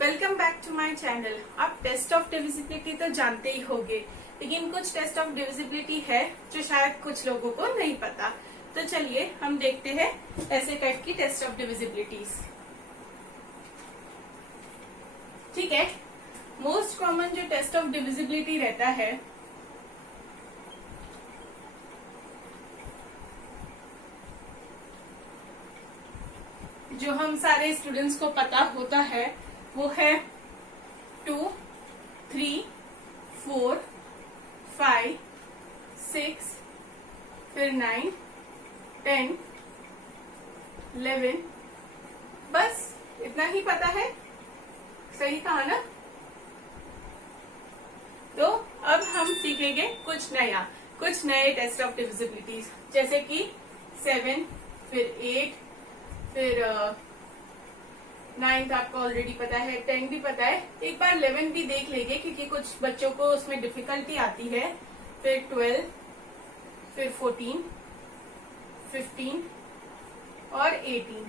Welcome back to my channel. आप test of divisibility तो जानते ही होंगे, लेकिन कुछ टेस्ट ऑफ डिविजिबिलिटी है जो शायद कुछ लोगों को नहीं पता। तो चलिए हम देखते हैं ऐसे टाइप की टेस्ट ऑफ डिविजिबिलिटीज। ठीक है, मोस्ट कॉमन जो टेस्ट ऑफ डिविजिबिलिटी रहता है जो हम सारे स्टूडेंट्स को पता होता है वो है 2, 3, 4, 5, 6, फिर 9, 10, 11। बस इतना ही पता है। सही कहा ना? तो अब हम सीखेंगे कुछ नए टेस्ट ऑफ डिविजिबिलिटीज, जैसे कि 7, फिर 8, फिर 9 आपको ऑलरेडी पता है, 10 भी पता है। एक बार 11 भी देख लेंगे क्योंकि कुछ बच्चों को उसमें डिफिकल्टी आती है। फिर 12, फिर 14, 15 और 18।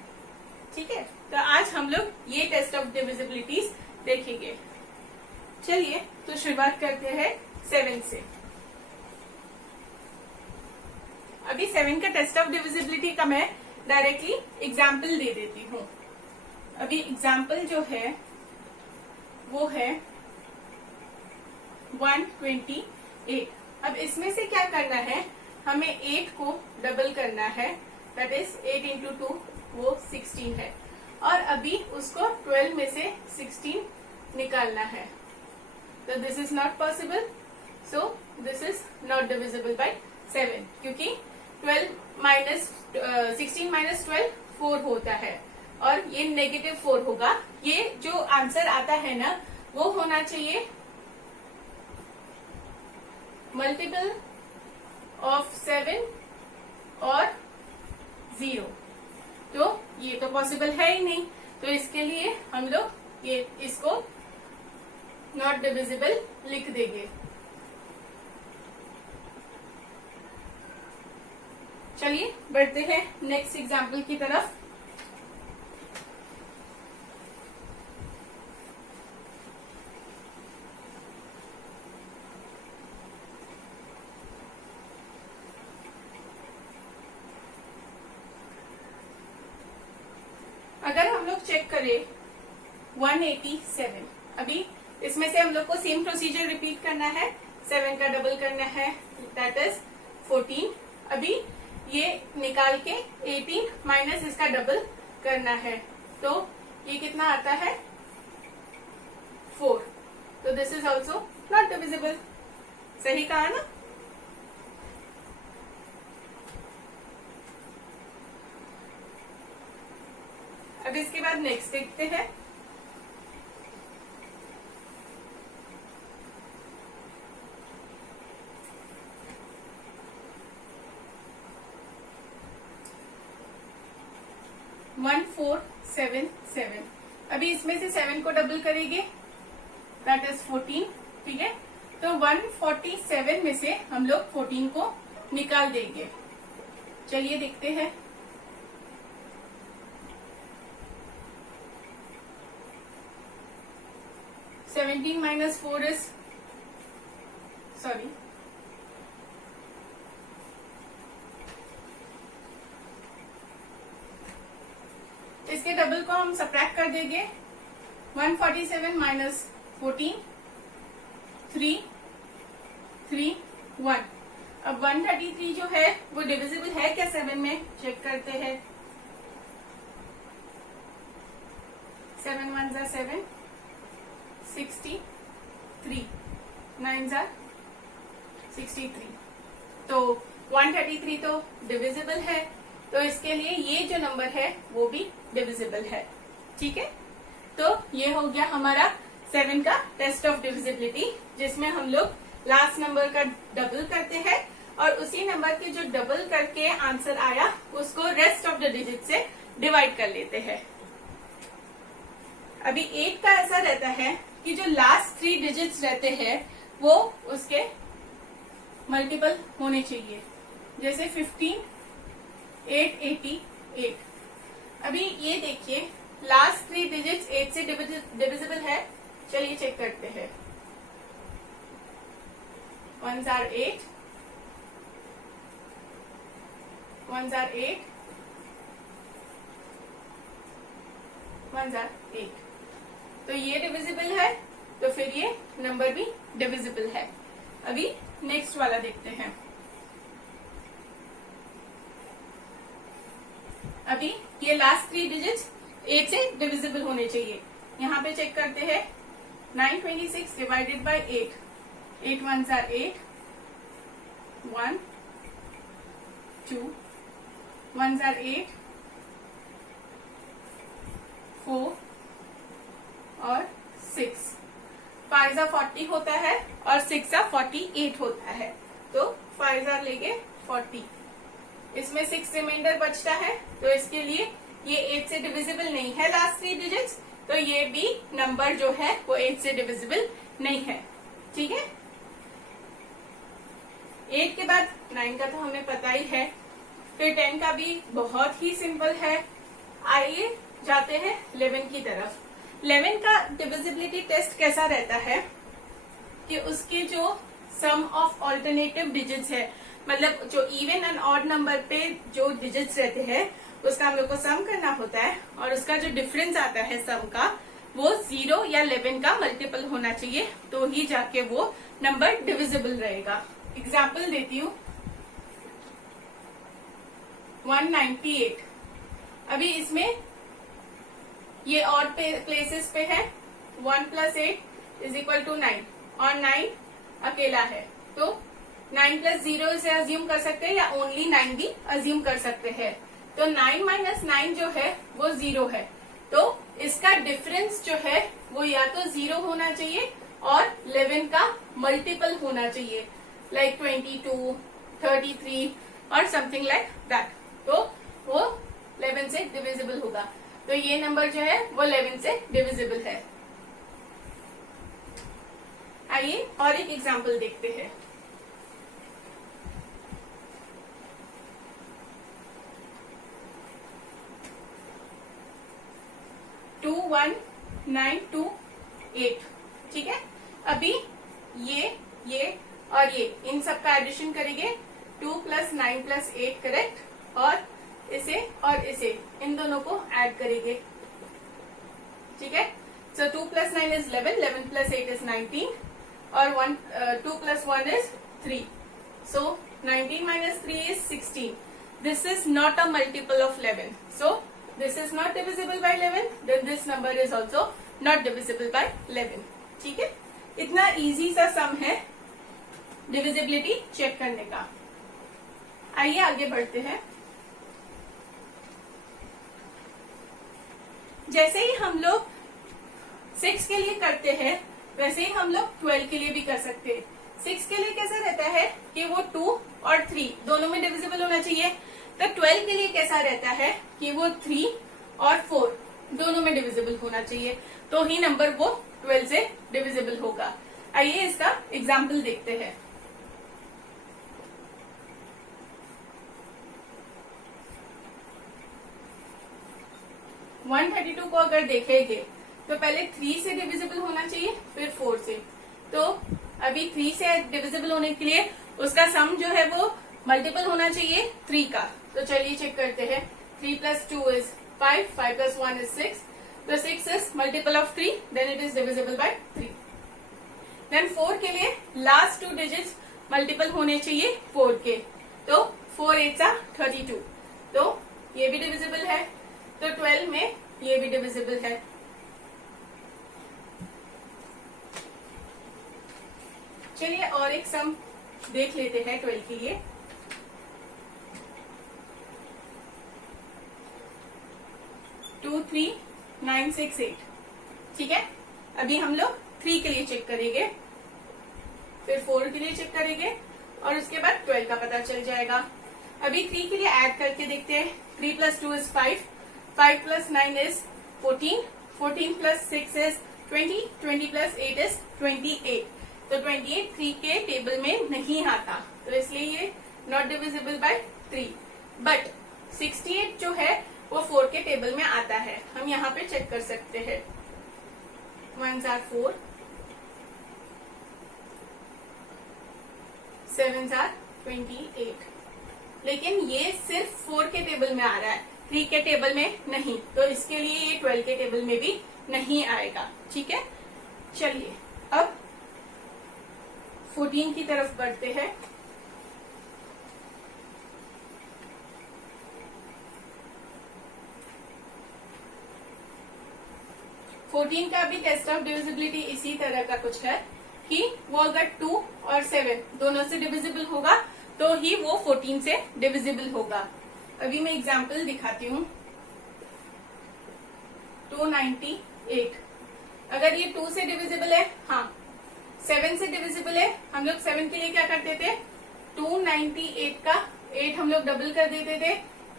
ठीक है, तो आज हम लोग ये टेस्ट ऑफ डिविजिबिलिटीज देखेंगे। चलिए तो शुरुआत करते हैं 7 से। अभी 7 का टेस्ट ऑफ डिविजिबिलिटी का मैं डायरेक्टली एग्जाम्पल दे देती हूँ। अभी एग्जाम्पल जो है वो है 128। अब इसमें से क्या करना है, हमें 8 को डबल करना है, दैट इज 8 इंटू 2 वो 16 है, और अभी उसको 12 में से 16 निकालना है। तो this is not possible, so this is not divisible by 7, क्योंकि 16 माइनस 12 4 होता है और ये नेगेटिव 4 होगा। ये जो आंसर आता है ना वो होना चाहिए मल्टीपल ऑफ 7 और 0। तो ये तो पॉसिबल है ही नहीं, तो इसके लिए हम लोग ये इसको नॉट डिविजिबल लिख देंगे। चलिए बढ़ते हैं नेक्स्ट एग्जाम्पल की तरफ। अगर हम लोग चेक करें 187, अभी इसमें से हम लोग को सेम प्रोसीजर रिपीट करना है। 7 का डबल करना है, दैट इज 14। अभी ये निकाल के 18 माइनस इसका डबल करना है, तो ये कितना आता है 4। तो this is also not divisible. सही कहा ना? अब इसके बाद नेक्स्ट देखते हैं। वन 4 7 7। अभी इसमें से 7 को डबल करेंगे, दैट इज 14। ठीक है, तो 147 में से हम लोग 14 को निकाल देंगे। चलिए देखते हैं। सेवेंटीन माइनस 4 इज सॉरी इसके डबल को हम सबट्रैक्ट कर देंगे। 147 माइनस 14, 3, 3, 1। अब 133 जो है वो डिविजिबल है क्या 7 में? चेक करते हैं। 7 1 जा 7, 63, 9 जा 63। तो 133 तो डिविजिबल है, तो इसके लिए ये जो नंबर है वो भी डिविजिबल है। ठीक है, तो ये हो गया हमारा 7 का टेस्ट ऑफ डिविजिबिलिटी, जिसमें हम लोग लास्ट नंबर का डबल करते हैं और उसी नंबर के जो डबल करके आंसर आया उसको रेस्ट ऑफ द डिजिट से डिवाइड कर लेते हैं। अभी 8 का ऐसा रहता है कि जो लास्ट 3 डिजिट्स रहते हैं वो उसके मल्टीपल होने चाहिए, जैसे 15, 888। अभी ये देखिए लास्ट 3 डिजिट्स 8 से डिविजिबल है? चलिए चेक करते हैं। 1s are 8, 1s are 8, 1s are 8। तो ये डिविजिबल है, तो फिर ये नंबर भी डिविजिबल है। अभी नेक्स्ट वाला देखते हैं। अभी ये लास्ट 3 डिजिट्स 8 से डिविजिबल होने चाहिए। यहाँ पे चेक करते हैं। 926 divided by 8, 8 1s are 8, 1 2, 1s are 8, 4 और 6। 5s are 40 होता है और 6s are 48 होता है, तो 5s are लेंगे 40। इसमें 6 रिमाइंडर बचता है, तो इसके लिए ये 8 से डिविजिबल नहीं है लास्ट 3 डिजिट्स, तो ये भी नंबर जो है वो 8 से डिविजिबल नहीं है। ठीक है। 8 के बाद 9 का तो हमें पता ही है, फिर 10 का भी बहुत ही सिंपल है। आइए जाते हैं 11 की तरफ। 11 का डिविजिबिलिटी टेस्ट कैसा रहता है कि उसके जो सम ऑफ ऑल्टरनेटिव डिजिट्स है, मतलब जो इवन एंड ऑड नंबर पे जो डिजिट्स रहते हैं उसका हम लोग को सम करना होता है, और उसका जो डिफरेंस आता है सम का वो 0 या 11 का मल्टीपल होना चाहिए, तो ही जाके वो नंबर डिविजिबल रहेगा। एग्जाम्पल देती हूँ। 198। अभी इसमें ये ऑड प्लेसेस पे है। 1 + 8 = 9 और 9 अकेला है, तो 9 + 0 से अज्यूम कर सकते हैं या ओनली 9 भी अज्यूम कर सकते हैं। तो 9 - 9 जो है वो 0 है, तो इसका डिफरेंस जो है वो या तो 0 होना चाहिए और 11 का मल्टीपल होना चाहिए, लाइक 22, 33 और समथिंग लाइक दैट, तो वो 11 से डिविजिबल होगा। तो ये नंबर जो है वो 11 से डिविजिबल है। आइए और एक एग्जांपल देखते हैं। टू 1 9 2 8। ठीक है। अभी ये और ये इन सब का एडिशन करेंगे। 2 + 9 + 8 करेक्ट, और इसे इन दोनों को ऐड करेंगे। ठीक है। सो 2 + 9 is 11, 11 + 8 is 19, और 2 + 1 is 3. So 19 - 3 is 16. This is not a multiple of 11. So this is not divisible by 11. Then this number is also not divisible by 11. ठीक है। इतना इजी सा सम है डिविजिबिलिटी चेक करने का। आइए आगे बढ़ते हैं। जैसे ही हम लोग 6 के लिए करते हैं वैसे ही हम लोग 12 के लिए भी कर सकते हैं। 6 के लिए कैसा रहता है कि वो 2 और 3 दोनों में डिविजिबल होना चाहिए। तो 12 के लिए कैसा रहता है कि वो 3 और 4 दोनों में डिविजिबल होना चाहिए, तो ही नंबर वो 12 से डिविजिबल होगा। आइए इसका एग्जाम्पल देखते हैं। वन 132 को अगर देखेंगे तो पहले 3 से डिविजिबल होना चाहिए, फिर 4 से। तो अभी 3 से डिविजिबल होने के लिए उसका सम जो है वो मल्टीपल होना चाहिए 3 का। तो चलिए चेक करते हैं। 3 + 2 is 5, 5 + 1 is 6. तो 6 is multiple of 3, then it is divisible by 3. Then 4 के लिए लास्ट 2 डिजिट्स मल्टीपल होने चाहिए 4 के, तो 4 8 32, तो ये भी डिविजिबल है। तो 12 में ये भी डिविजिबल है। चलिए और एक सम देख लेते हैं 12 के लिए। टू 3 9 6 8। ठीक है। अभी हम लोग 3 के लिए चेक करेंगे, फिर 4 के लिए चेक करेंगे, और उसके बाद 12 का पता चल जाएगा। अभी 3 के लिए ऐड करके देखते हैं। 3 + 2 is 5, 5 + 9 is 14, 14 + 6 is 20, 20 + 8 is 28। तो 28 3 के टेबल में नहीं आता, तो इसलिए ये नॉट डिविजिबल बाय 3। बट 68 जो है वो 4 के टेबल में आता है। हम यहाँ पे चेक कर सकते हैं। 1s are 4, 7s are 28। लेकिन ये सिर्फ 4 के टेबल में आ रहा है, 3 के टेबल में नहीं, तो इसके लिए ये 12 के टेबल में भी नहीं आएगा। ठीक है, चलिए अब 14 की तरफ बढ़ते हैं। फोर्टीन का भी टेस्ट ऑफ डिविजिबिलिटी इसी तरह का कुछ है कि वो अगर 2 और 7 दोनों से डिविजिबल होगा तो ही वो 14 से डिविजिबल होगा। अभी मैं एग्जांपल दिखाती हूँ। 298, अगर ये 2 से डिविजिबल है, हाँ 7 से डिविजिबल है। हम लोग 7 के लिए क्या करते थे, 298 का 8 हम लोग डबल कर देते थे,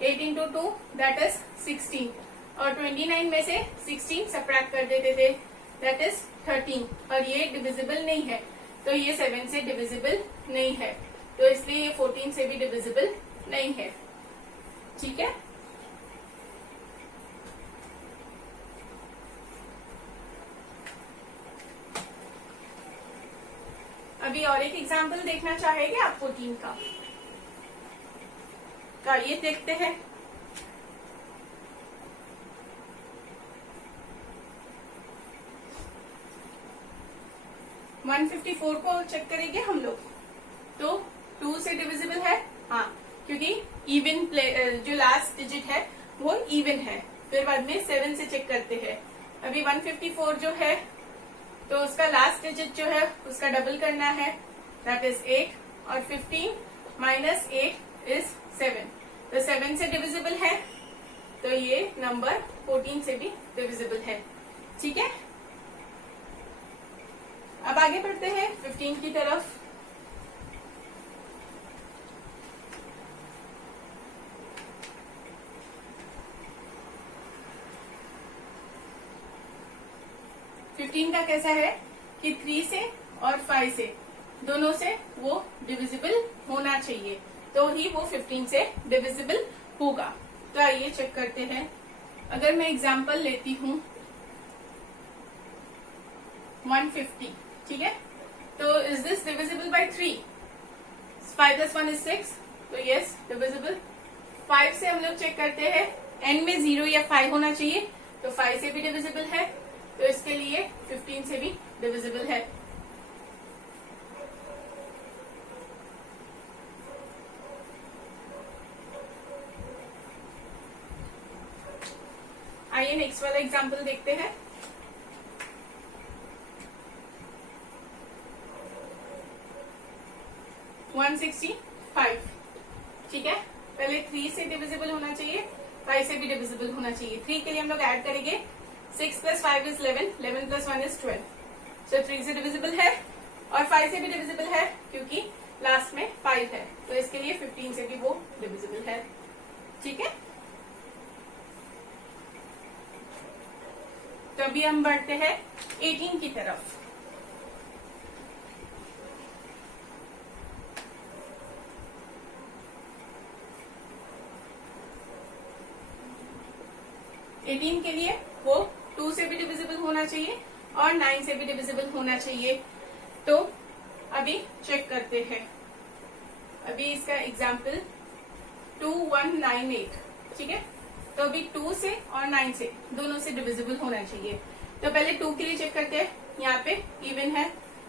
8 इंटू 2 दैट इज 16, और 29 में से 16 सब्ट्रैक्ट कर देते थे, दैट इज 13। और ये डिविजिबल नहीं है, तो ये 7 से डिविजिबल नहीं है, तो इसलिए ये 14 से भी डिविजिबल नहीं है। ठीक है, अभी और एक एग्जाम्पल देखना चाहेंगे आप 14 का ये देखते हैं। वन 154 को चेक करेंगे हम लोग, तो 2 से डिविजिबल है, हाँ क्योंकि इवन जो लास्ट डिजिट है वो इवन है। फिर बाद में 7 से चेक करते हैं। अभी 154 जो है तो उसका लास्ट डिजिट जो है उसका डबल करना है, दैट इज 8, और 15 माइनस 8 इज 7, तो 7 से डिविजिबल है, तो ये नंबर 14 से भी डिविजिबल है। ठीक है, अब आगे बढ़ते हैं 15 की तरफ। फिफ्टीन का कैसा है कि 3 से और 5 से दोनों से वो डिविजिबल होना चाहिए, तो ही वो 15 से डिविजिबल होगा। तो आइए चेक करते हैं। अगर मैं एग्जांपल लेती हूँ 150, ठीक है, तो इज दिस डिविजिबल बाय 3? 5 + 1 = 6, तो यस डिविजिबल। 5 से हम लोग चेक करते हैं, एन में 0 या 5 होना चाहिए, तो 5 से भी डिविजिबल है, तो इसके लिए 15 से भी डिविजिबल है। आइए नेक्स्ट वाला एग्जांपल देखते हैं। वन 165, ठीक है, पहले 3 से डिविजिबल होना चाहिए, 5 से भी डिविजिबल होना चाहिए। 3 के लिए हम लोग ऐड करेंगे, 6 + 5 = 11, 11 + 1 = 12, so 3 से डिविजिबल है और 5 से भी डिविजिबल है क्योंकि लास्ट में 5 है, तो इसके लिए 15 से भी वो डिविजिबल है। ठीक है, तो अभी हम बढ़ते हैं 18 की तरफ। एटीन के लिए वो 2 से भी डिविजिबल होना चाहिए और 9 से भी डिविजिबल होना चाहिए। तो अभी चेक करते हैं। अभी इसका एग्जाम्पल 2198, ठीक है, तो अभी 2 से और 9 से दोनों से डिविजिबल होना चाहिए। तो पहले 2 के लिए चेक करते हैं, यहाँ पे इवन है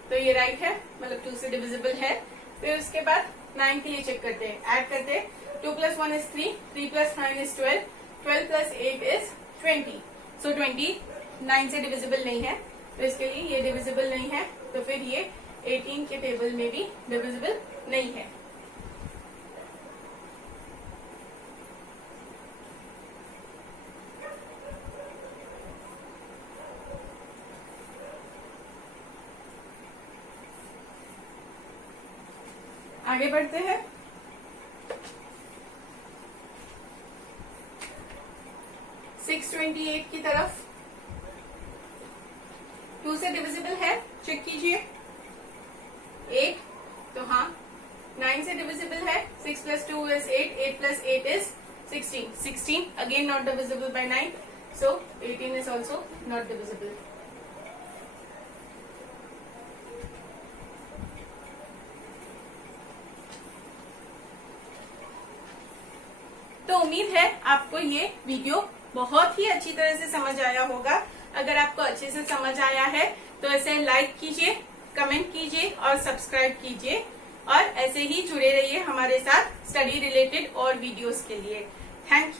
तो ये राइट है, मतलब 2 से डिविजिबल है। फिर उसके बाद 9 के लिए चेक करते हैं, ऐड करते हैं, 2 + 1 = 3, 3 + 9 = 12, 12 + 8 = 20, सो 20 9 से डिविजिबल नहीं है, तो इसके लिए ये डिविजिबल नहीं है, तो फिर ये 18 के टेबल में भी डिविजिबल नहीं है। आगे बढ़ते हैं। 628 की तरफ। 2 से डिविजिबल है, चेक कीजिए। 8, तो हाँ 9 से डिविजिबल है, 6 + 2 = 8, 8 + 8 = 16 again not divisible by 9, so 18 is also not divisible. तो उम्मीद है आपको ये वीडियो बहुत ही अच्छी तरह से समझ आया होगा। अगर आपको अच्छे से समझ आया है तो इसे लाइक कीजिए, कमेंट कीजिए और सब्सक्राइब कीजिए, और ऐसे ही जुड़े रहिए हमारे साथ स्टडी रिलेटेड और वीडियोस के लिए। Thank you.